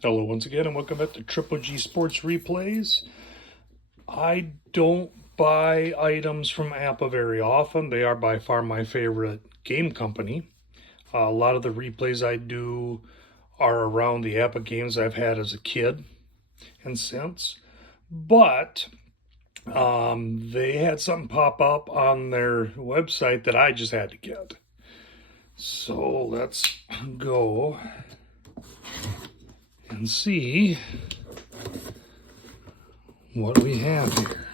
Hello once again and welcome back to Triple G Sports Replays. I don't buy items from APBA very often. They are by far my favorite game company. A lot of the replays I do are around the APBA games I've had as a kid and since. But they had something pop up on their website that I just had to get. So let's go and see what we have here.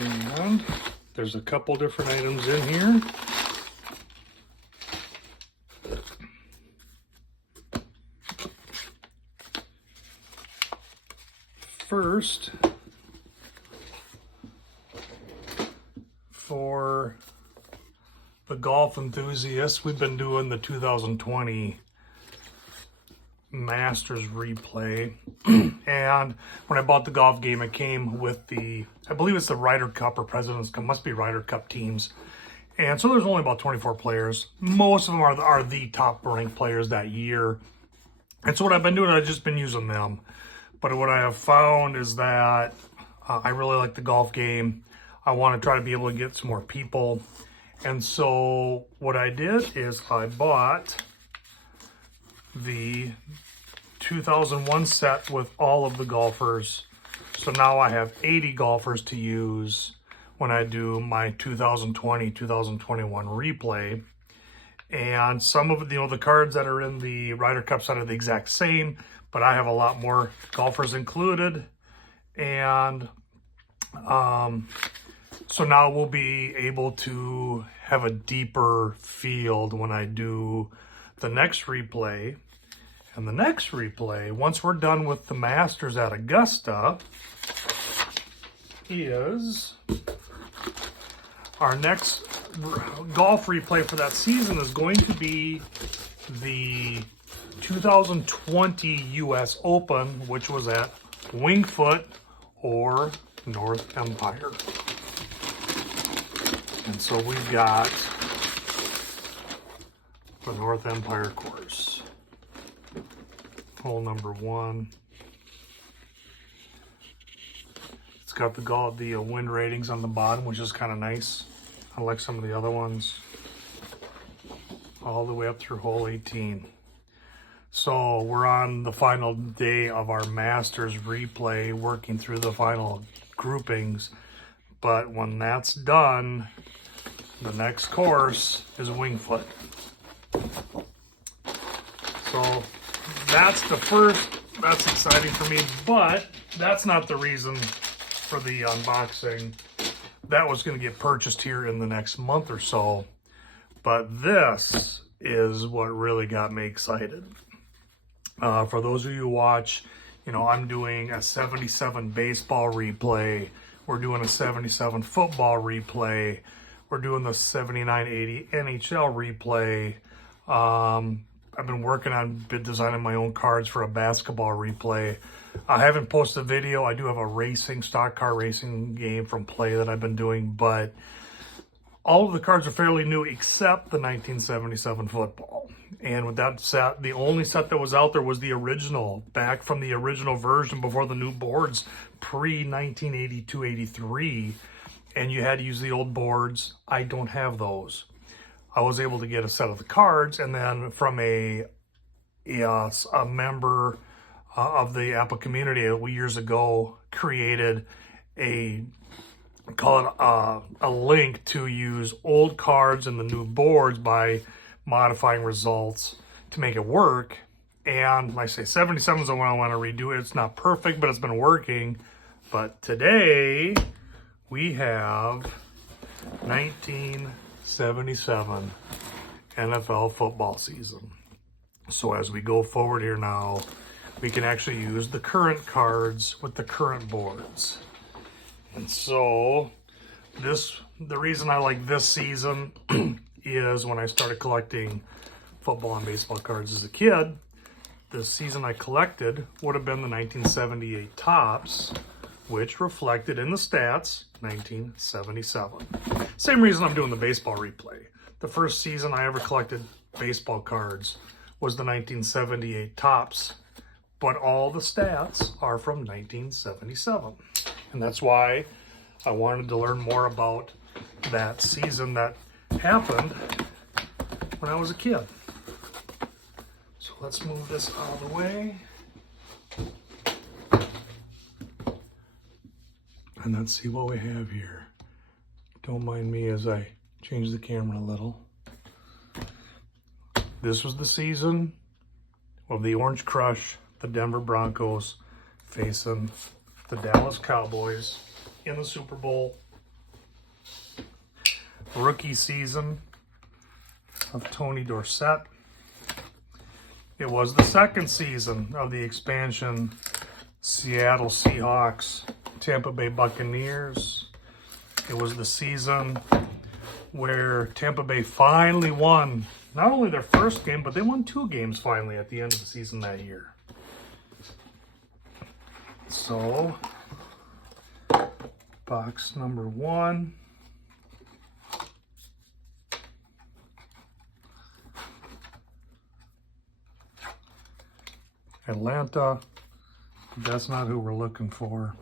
And there's a couple different items in here. First, for the golf enthusiasts, we've been doing the 2020 Masters replay. And when I bought the golf game, it came with the, I believe it's the Ryder Cup or President's Cup, must be Ryder Cup teams. And so there's only about 24 players. Most of them are the top ranked players that year. And so what I've been doing, I've just been using them. But what I have found is that I really like the golf game. I want to try to be able to get some more people. And so what I did is I bought the 2001 set with all of the golfers. So now I have 80 golfers to use when I do my 2020-2021 replay. And some of the cards that are in the Ryder Cup set are the exact same, but I have a lot more golfers included. And so now we'll be able to have a deeper field when I do the next replay. And the next replay, once we're done with the Masters at Augusta, is our next golf replay for that season is going to be the 2020 US Open, which was at Wingfoot or North Empire. And so we've got the North Empire course. Hole number 1. It's got the wind ratings on the bottom, which is kind of nice. Unlike some of the other ones. All the way up through hole 18. So we're on the final day of our Masters replay, working through the final groupings. But when that's done, the next course is Wingfoot. So that's the first, that's exciting for me, but that's not the reason for the unboxing. That was going to get purchased here in the next month or so. But this is what really got me excited. For those of you who watch, I'm doing a 77 baseball replay. We're doing a 77 football replay. We're doing the 79-80 NHL replay. I've been working on designing my own cards for a basketball replay. I haven't posted a video. I do have a stock car racing game from Play that I've been doing, but all of the cards are fairly new except the 1977 football. And with that set, the only set that was out there was the original, back from the original version before the new boards, pre-1982-83. And you had to use the old boards. I don't have those. I was able to get a set of the cards, and then from a member of the APBA community years ago created a link to use old cards and the new boards by modifying results to make it work. And like I say, 77 is the one I want to redo. It's not perfect, but it's been working. But today we have 1977 NFL football season. So as we go forward here now, we can actually use the current cards with the current boards. And so the reason I like this season is when I started collecting football and baseball cards as a kid, the season I collected would have been the 1978 Topps, which reflected in the stats 1977. Same reason I'm doing the baseball replay. The first season I ever collected baseball cards was the 1978 Topps, but all the stats are from 1977. And that's why I wanted to learn more about that season that happened when I was a kid. So let's move this out of the way. And let's see what we have here. Don't mind me as I change the camera a little. This was the season of the Orange Crush, the Denver Broncos facing the Dallas Cowboys in the Super Bowl. Rookie season of Tony Dorsett. It was the second season of the expansion Seattle Seahawks, Tampa Bay Buccaneers. It was the season where Tampa Bay finally won not only their first game, but they won 2 games finally at the end of the season that year. So, box number 1. Atlanta, but that's not who we're looking for.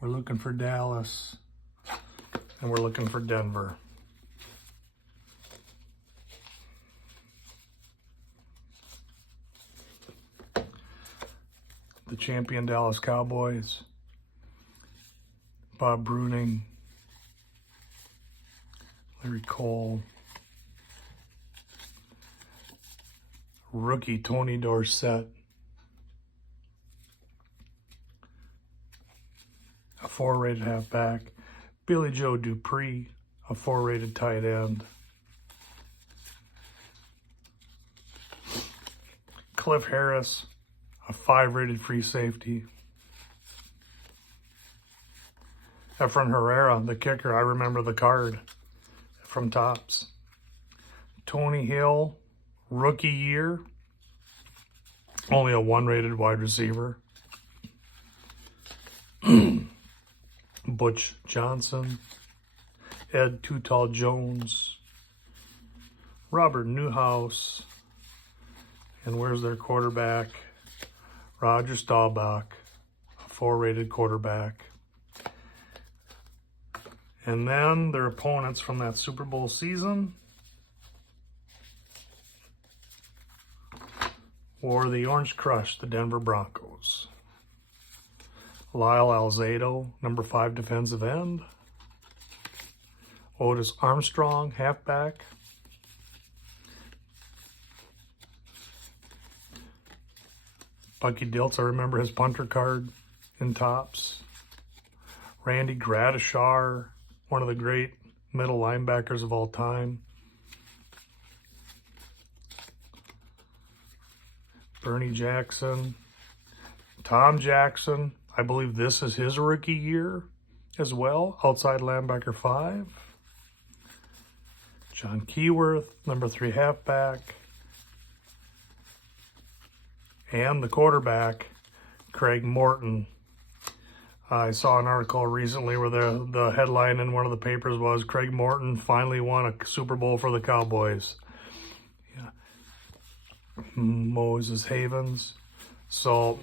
We're looking for Dallas, and we're looking for Denver. The champion Dallas Cowboys, Bob Bruning, Larry Cole, rookie Tony Dorsett, a 4-rated halfback, Billy Joe Dupree, a 4-rated tight end, Cliff Harris, a 5-rated free safety, Efren Herrera, the kicker, I remember the card from Topps. Tony Hill, rookie year, only a 1-rated wide receiver. Butch Johnson, Ed Too Tall Jones, Robert Newhouse, and where's their quarterback? Roger Staubach, a 4-rated quarterback. And then their opponents from that Super Bowl season were the Orange Crush, the Denver Broncos. Lyle Alzado, number 5 defensive end. Otis Armstrong, halfback. Bucky Diltz, I remember his punter card in Topps. Randy Gradishar, one of the great middle linebackers of all time. Bernie Jackson. Tom Jackson, I believe this is his rookie year as well, outside linebacker 5. John Keyworth, number 3 halfback. And the quarterback, Craig Morton. I saw an article recently where the headline in one of the papers was Craig Morton finally won a Super Bowl for the Cowboys. Yeah. Moses Havens. So,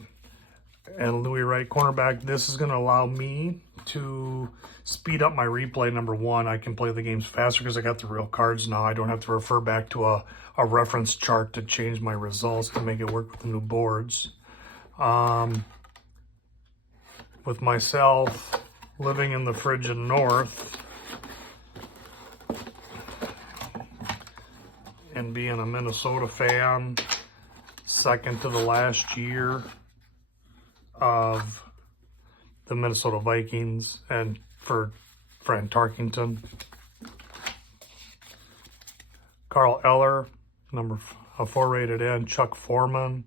and Louis Wright, cornerback. This is going to allow me to speed up my replay. Number 1, I can play the games faster because I got the real cards now. I don't have to refer back to a reference chart to change my results to make it work with the new boards. With myself living in the frigid north and being a Minnesota fan, second to the last year of the Minnesota Vikings and for Fran Tarkington. Carl Eller, a 4-rated end. Chuck Foreman,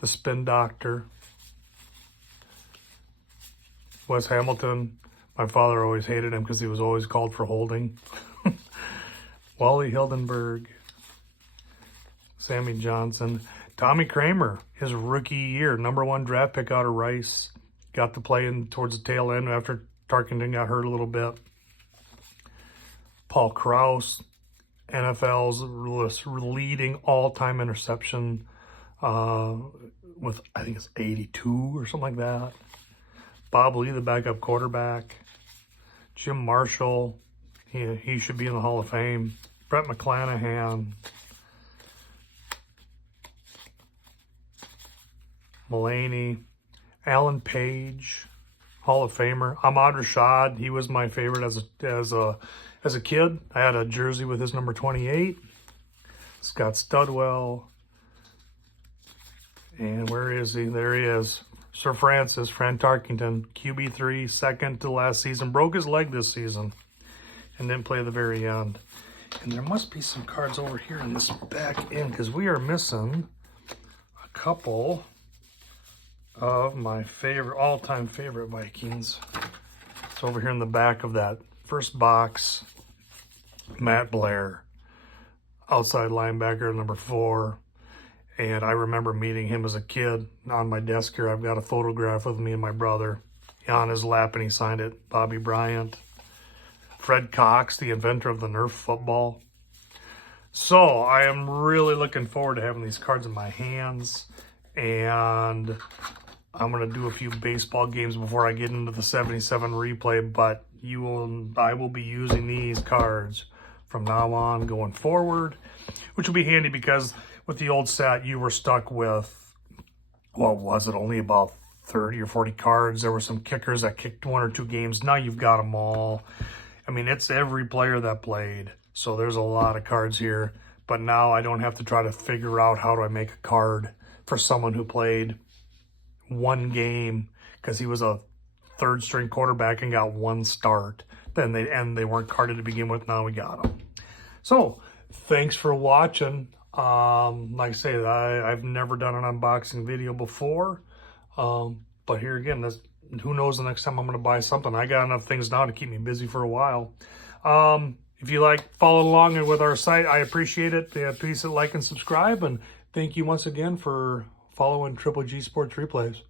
the spin doctor. Wes Hamilton. My father always hated him because he was always called for holding. Wally Hildenberg. Sammy Johnson. Tommy Kramer, his rookie year, #1 draft pick out of Rice. Got to play in towards the tail end after Tarkenton got hurt a little bit. Paul Krause, NFL's leading all-time interception with, I think it's 82 or something like that. Bob Lee, the backup quarterback. Jim Marshall, he should be in the Hall of Fame. Brett McClanahan. Mulaney. Alan Page, Hall of Famer. Ahmad Rashad, he was my favorite as a kid. I had a jersey with his number 28. Scott Studwell. And where is he? There he is. Sir Francis, Fran Tarkenton, QB3, second to last season. Broke his leg this season and didn't play at the very end. And there must be some cards over here in this back end because we are missing a couple of my favorite, all-time favorite Vikings. It's over here in the back of that first box. Matt Blair, outside linebacker, number 4. And I remember meeting him as a kid. On my desk here, I've got a photograph with me and my brother on his lap, and he signed it. Bobby Bryant. Fred Cox, the inventor of the Nerf football. So I am really looking forward to having these cards in my hands. And I'm going to do a few baseball games before I get into the 77 replay. But I will be using these cards from now on going forward, which will be handy because with the old set, you were stuck with, what was it, only about 30 or 40 cards. There were some kickers that kicked 1 or 2 games. Now you've got them all. I mean, it's every player that played. So there's a lot of cards here. But now I don't have to try to figure out how do I make a card for someone who played 1 game because he was a 3rd-string quarterback and got 1 start. Then they weren't carded to begin with. Now we got them. So thanks for watching. Like I say, I've never done an unboxing video before, but here again, who knows the next time I'm going to buy something. I got enough things now to keep me busy for a while. If you follow along with our site, I appreciate it. Please hit like and subscribe, and thank you once again for following Triple G Sports Replays.